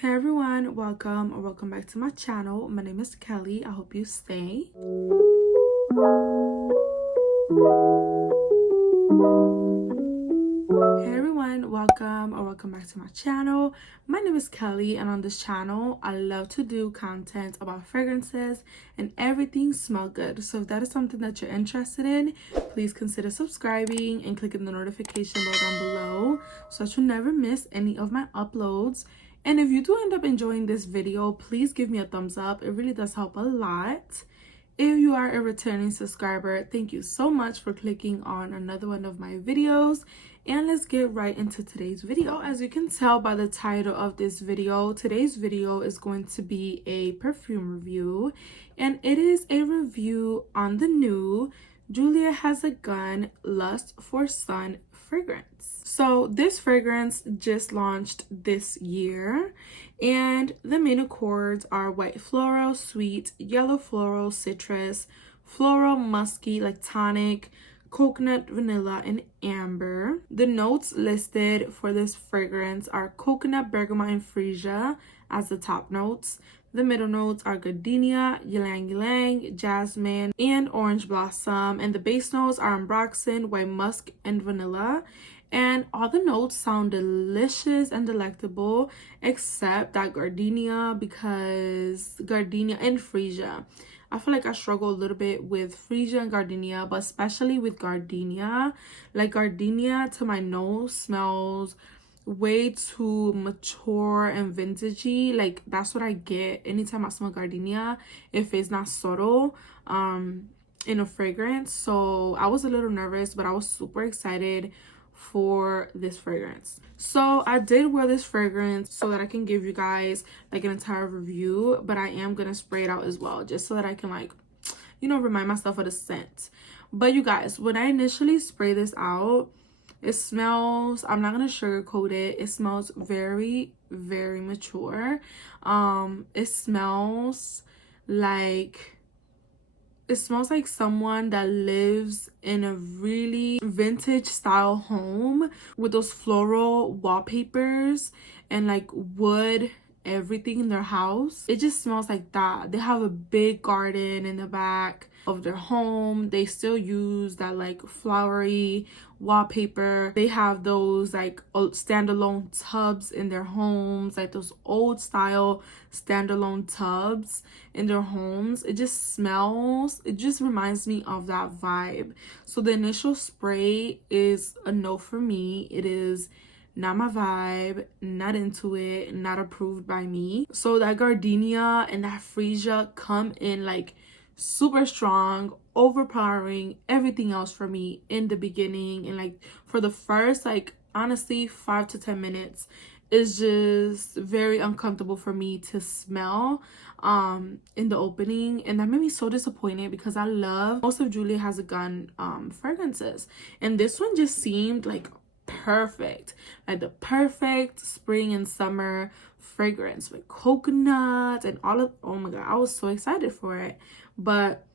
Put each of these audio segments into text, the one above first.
Hey everyone, welcome or welcome back to my channel. My name is Kelly. I hope you stay. Hey everyone, welcome or welcome back to my channel. My name is Kelly, and on this channel I love to do content about fragrances and everything smell good. So if that is something that you're interested in, please consider subscribing and clicking the notification bell down below so that you'll never miss any of my uploads. And if you do end up enjoying this video, please give me a thumbs up. It really does help a lot. If you are a returning subscriber, thank you so much for clicking on another one of my videos. And let's get right into today's video. As you can tell by the title of this video, today's video is going to be a perfume review. And it is a review on the new Juliette Has a Gun Lust for Sun fragrance. So this fragrance just launched this year, and the main accords are white floral, sweet, yellow floral, citrus, floral, musky, like tonic, coconut, vanilla, and amber. The notes listed for this fragrance are coconut, bergamot, and freesia as the top notes. The middle notes are gardenia, ylang ylang, jasmine, and orange blossom. And the base notes are ambroxan, white musk, and vanilla. And all the notes sound delicious and delectable, except that gardenia, because gardenia and freesia. I feel like I struggle a little bit with freesia and gardenia, but especially with gardenia. Like gardenia to my nose smells way too mature and vintagey. Like that's what I get anytime I smell gardenia, if it's not subtle in a fragrance. So I was a little nervous, but I was super excited for this fragrance. So I did wear this fragrance so that I can give you guys like an entire review, but I am gonna spray it out as well, just so that I can, like, you know, remind myself of the scent. But you guys, when I initially spray this out, it smells, I'm not gonna sugarcoat it, it smells very, very mature. It smells like someone that lives in a really vintage style home with those floral wallpapers and like wood everything in their house. It just smells like that. They have a big garden in the back of their home. They still use that like flowery wallpaper. They have those like standalone tubs in their homes, like those old style standalone tubs in their homes. It just reminds me of that vibe. So the initial spray is a no for me. It is not my vibe, not into it, not approved by me. So that gardenia and that freesia come in like super strong, overpowering everything else for me in the beginning. And like for the first, like, honestly, 5 to 10 minutes is just very uncomfortable for me to smell in the opening, and that made me so disappointed because I love most of Juliette Has a Gun fragrances, and this one just seemed like perfect, like the perfect spring and summer fragrance with coconut and all of, oh my god, I was so excited for it. But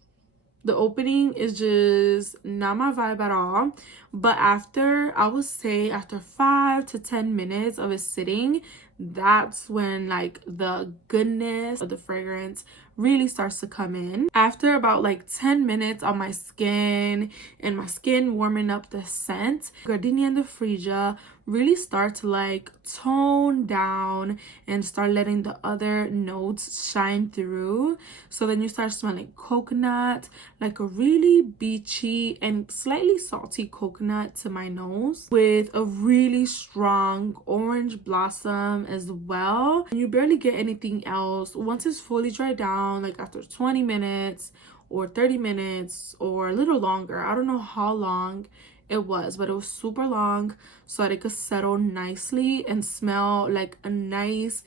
the opening is just not my vibe at all. But after, I would say after 5 to 10 minutes of it sitting, that's when like the goodness of the fragrance really starts to come in. After about like 10 minutes on my skin and my skin warming up the scent, gardenia and the freesia really start to like tone down and start letting the other notes shine through. So then you start smelling coconut, like a really beachy and slightly salty coconut to my nose, with a really strong orange blossom as well. And you barely get anything else. Once it's fully dried down, like after 20 minutes or 30 minutes or a little longer, I don't know how long it was, but it was super long, so that it could settle nicely and smell like a nice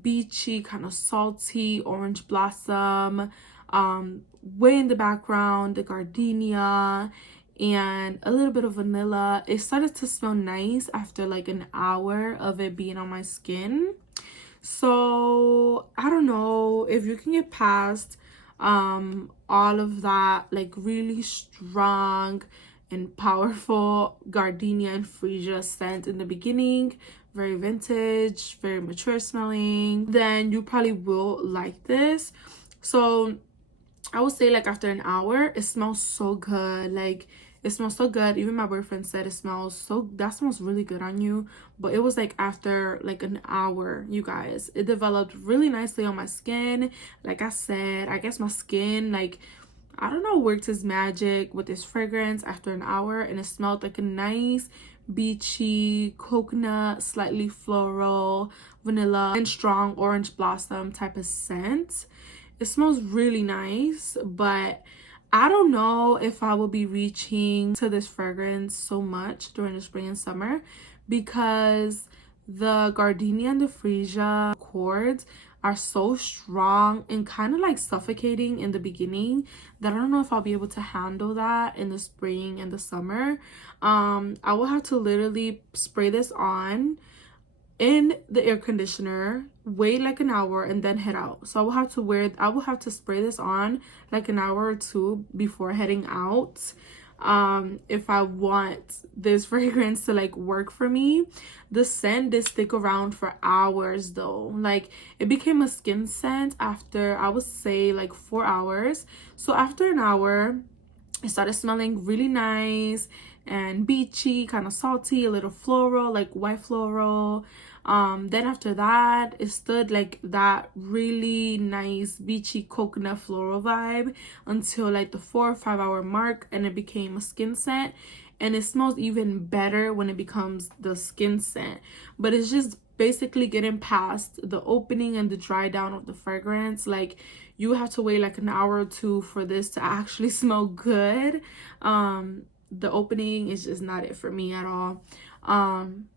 beachy kind of salty orange blossom. Way in the background, the gardenia and a little bit of vanilla. It started to smell nice after like an hour of it being on my skin. So I don't know if you can get past all of that like really strong and powerful gardenia and freesia scent in the beginning, very vintage, very mature smelling, then you probably will like this. So I would say like after an hour, it smells so good. Like it smells so good. Even my boyfriend said it smells so, that smells really good on you. But it was like after like an hour, you guys, it developed really nicely on my skin. Like I said, I guess my skin, like, I don't know, worked its magic with this fragrance after an hour, and it smelled like a nice beachy coconut, slightly floral, vanilla, and strong orange blossom type of scent. It smells really nice, but I don't know if I will be reaching to this fragrance so much during the spring and summer, because the gardenia and the freesia chords are so strong and kind of like suffocating in the beginning, that I don't know if I'll be able to handle that in the spring and the summer. I will have to literally spray this on in the air conditioner, wait like an hour, and then head out. So I will have to spray this on like an hour or two before heading out, if I want this fragrance to like work for me. The scent did stick around for hours though. Like it became a skin scent after, I would say, like 4 hours. So after an hour, it started smelling really nice and beachy, kind of salty, a little floral, like white floral. Then after that, it stood like that really nice beachy coconut floral vibe until like the 4 or 5 hour mark, and it became a skin scent. And it smells even better when it becomes the skin scent, but it's just basically getting past the opening and the dry down of the fragrance. Like you have to wait like an hour or two for this to actually smell good. The opening is just not it for me at all.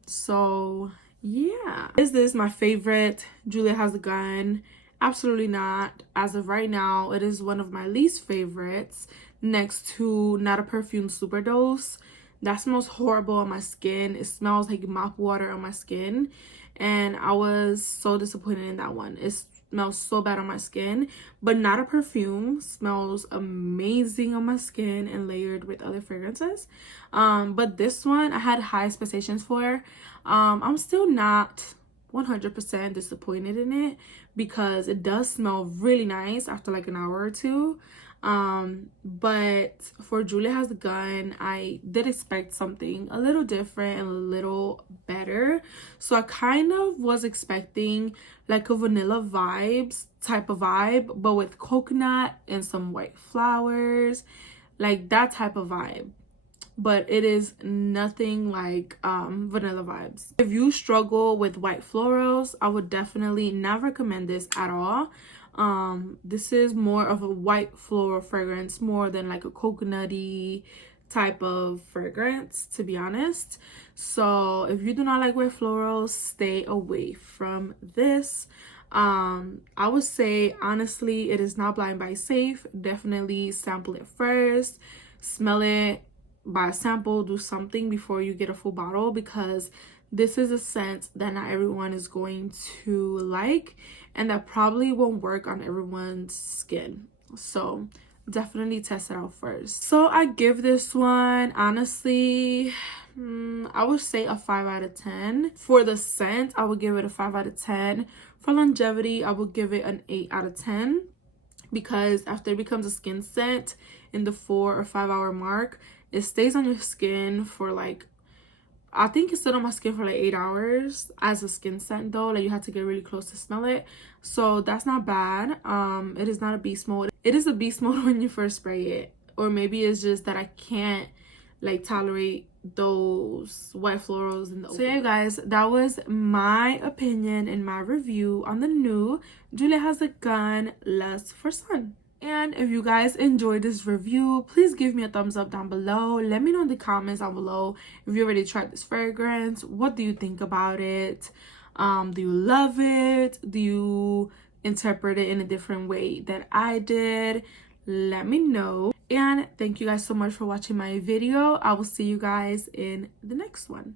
So yeah, is this my favorite Juliette Has a Gun? Absolutely not. As of right now, it is one of my least favorites, next to Not a Perfume Superdose. That smells horrible on my skin. It smells like mop water on my skin, and I was so disappointed in that one. It smells so bad on my skin. But Not a Perfume smells amazing on my skin and layered with other fragrances. But this one I had high expectations for. I'm still not 100% disappointed in it, because it does smell really nice after like an hour or two. But for Juliette Has a Gun, I did expect something a little different and a little better. So I kind of was expecting like a vanilla vibes type of vibe, but with coconut and some white flowers, like that type of vibe. But it is nothing like vanilla vibes. If you struggle with white florals, I would definitely not recommend this at all. This is more of a white floral fragrance more than like a coconutty type of fragrance, to be honest. So if you do not like white florals, stay away from this. I would say honestly, it is not blind buy safe. Definitely sample it first, smell it, buy a sample, do something before you get a full bottle, because this is a scent that not everyone is going to like, and that probably won't work on everyone's skin. So definitely test it out first. So I give this one, honestly, I would say a 5 out of 10. For the scent, I would give it a 5 out of 10. For longevity, I would give it an 8 out of 10, because after it becomes a skin scent in the 4 or 5 hour mark, it stays on your skin for like, I think it stood on my skin for like 8 hours as a skin scent though. Like you have to get really close to smell it. So that's not bad. It is not a beast mode. It is a beast mode when you first spray it. Or maybe it's just that I can't like tolerate those white florals in the So yeah guys, that was my opinion and my review on the new Juliette Has a Gun Lust for Sun. And if you guys enjoyed this review, please give me a thumbs up down below. Let me know in the comments down below if you already tried this fragrance. What do you think about it? Do you love it? Do you interpret it in a different way that I did? Let me know. And thank you guys so much for watching my video. I will see you guys in the next one.